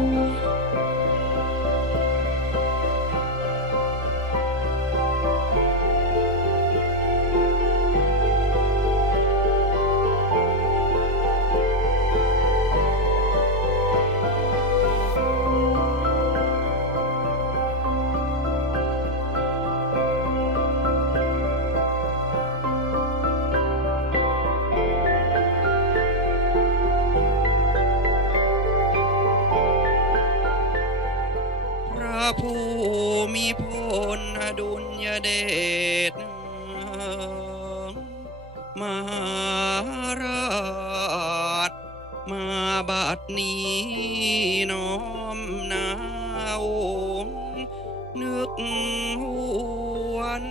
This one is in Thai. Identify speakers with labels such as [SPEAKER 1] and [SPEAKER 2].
[SPEAKER 1] Bye. ผู้มีพลอดุลยเดชมาราชมาบัดนี้น้อมนาวนึกหวน